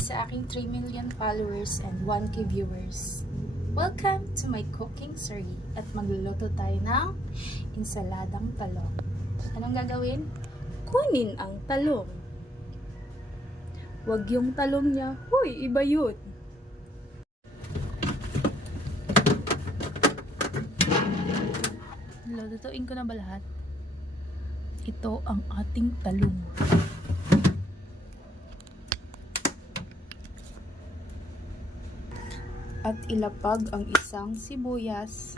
sa aking 3 million followers and 1K viewers. Welcome to my cooking series at magluluto tayo ng insaladang talong. Anong gagawin? Kunin ang talong. Wag yung talong niya. Huy, iba yun. Lulutuin ko na ba lahat? Ito ang ating talong. At ilapag ang isang sibuyas,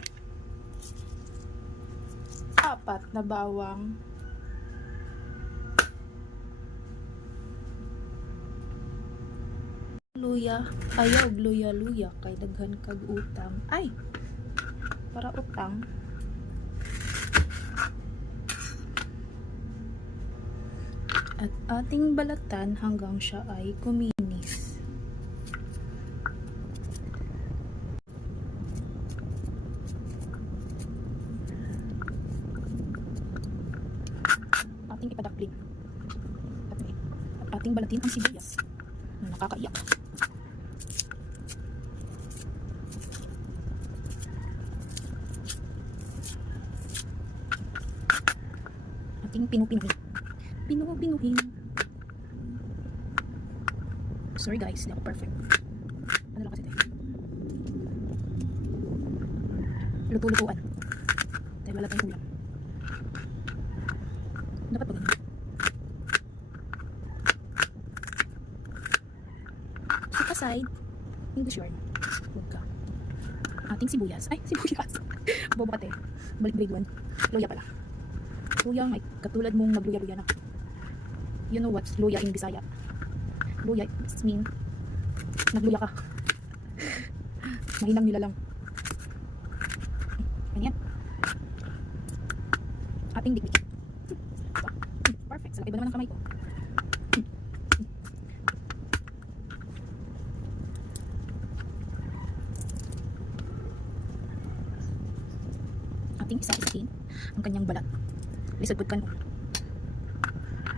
4 na bawang, luya, ayaw luya-luya kay daghan kag utang. Ay, para utang. At ating balatan hanggang siya ay kuminis. Ating ipadakling. At ating balatin ang sibuyas na nakakaiyak. Ating pinupinuhin. Pinupinuhin. Sorry guys, hindi ako perfect. Ano lang kasi tayo? Luto-lutuan. Tayo wala tayong ulam. Dapat pa ganun. Set aside. English yarn. Huwag ka. Ating sibuyas. Ay, sibuyas. Bobo kate. Balik grade 1. Luya pala. Luya, may katulad mong nagluya-luya na. You know what's luya in Bisaya? Luya mean nagluya ka. Mahinang nila lang. Ganyan. Ating dikdik. Perfect. Sa iba naman ang kamay ko. Ating isa-isahin ang kanyang balat. Lisagod ka mo.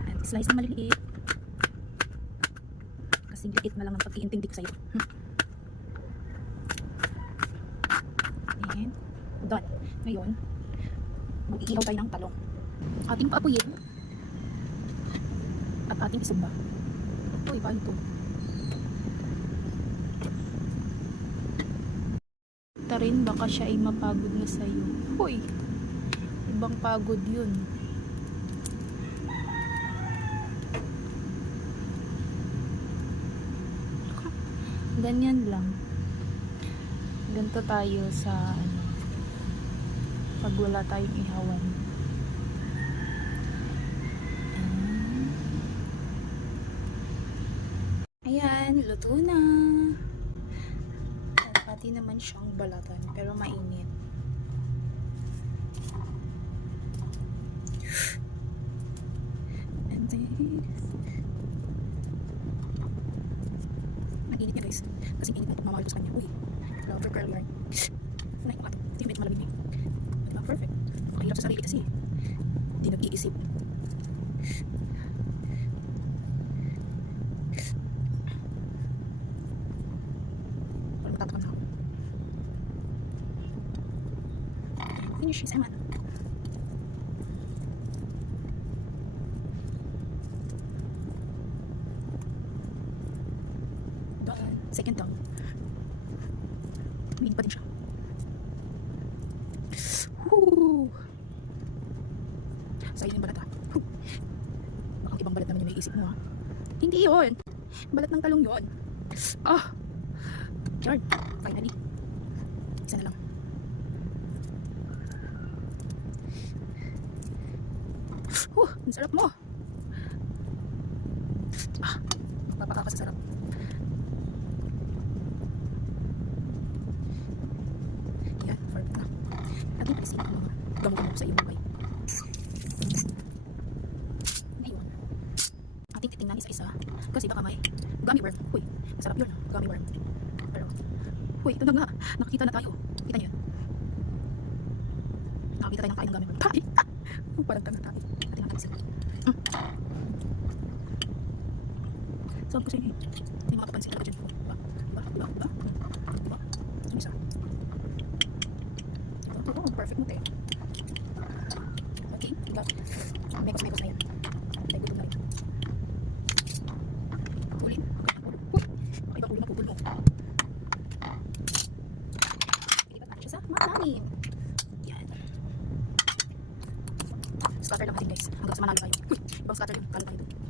And slice na maliliit. Kasing liit na lang ang pag-iintindi ko sa'yo. And done. Ngayon, mag-iihaw tayo ng talong. Ating paapuyin. At ating isumba. Uy, paano ito? Tarin, baka siya ay mapagod na sa'yo. Uy, ibang pagod yun. Ganyan lang. Ganito tayo sa pag wala tayong ihawan. Ayan, luto na. Pati naman siyang balatan, pero mainit. And this. Mainit niya guys. Kasi init na mamahal ko sa kanya. Uy, lover girl yarn. Sanay ko ka. Ito yung medyo malamig na. Diba? Perfect. Makahirap sa sarili kasi. Hindi nag-iisip. Finish his eman. Done. Second down. Minit pa din siya. Woo! Sayang yung balat ha. Baka ibang balat naman yung naiisip mo ha. Hindi yun. Balat ng talong yun. Ah! Yard. Finally. Isa na lang. Ang sarap mo. Ah, magpapaka ka sa sarap. Yan, perfect na. At yung palisin ang mga gamo-gamo sa iyong buhay. Ngayon, ating titingnan isa-isa. Kasi baka may gummy worm. Uy, masarap yun. Gummy worm. Pero, uy, ito na nga. Nakakita na tayo. Kita niyo yun. Nakakita tayo ng kain ng gummy worm. Tayo! Parang tanga tayo. Ating ang alisin. So, kasi yung mga papansin talaga dyan. Diba? Diba? Diba? Diba? Diba? Yung isa. Diba? Oo, perfect mo, te. Okay, diba? Mekos na yan. Ay, gutom na rin. Ulit. Uy! Ay, ba ulo mo, pupul mo. Ilipat natin siya sa malalim. Yan. Scatter lang natin, guys. Hanggang sa manalo tayo. Uy! Ibang scatter yun. Talo tayo doon.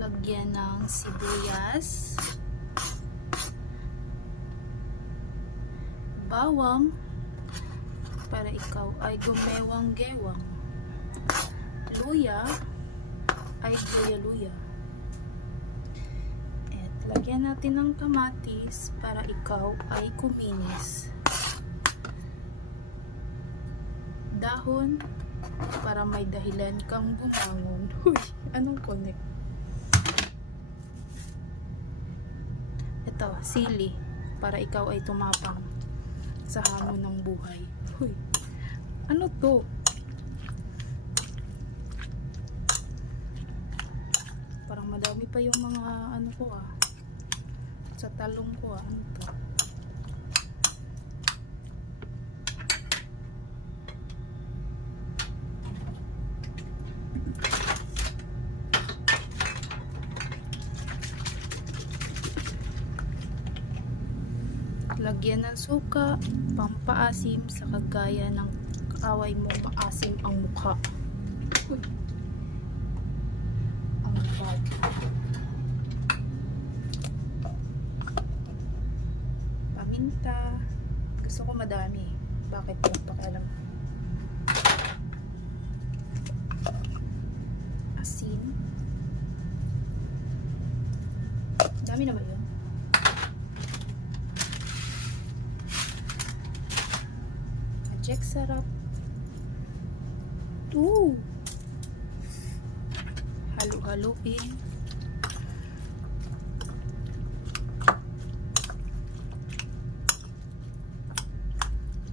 Lagyan ng sibuyas, bawang, para ikaw ay gumewang-gewang, luya, ay luya-luya. At lagyan natin ng kamatis para ikaw ay kuminis. Dahon, para may dahilan kang bumangon. Uy, anong connect? Ito, sili, para ikaw ay tumapang sa hamon ng buhay. Uy, ano to? Parang madami pa yung mga ano ko sa talong ko ano to? Lagyan ng suka, pampaasim sa kagaya ng kaaway mo maasim ang mukha. Uy. Ang bag. Paminta. Gusto ko madami. Bakit po? Pakialam. Asin. Dami naman yun. Check sarap. Halo-haloin.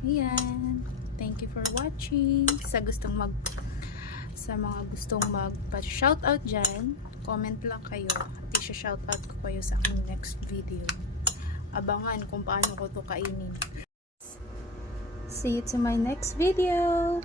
Ayan. Thank you for watching. Sa mga gustong magpa-shoutout dyan, comment lang kayo. At i-shoutout ko kayo sa aking next video. Abangan kung paano ko to kainin. See you to my next video.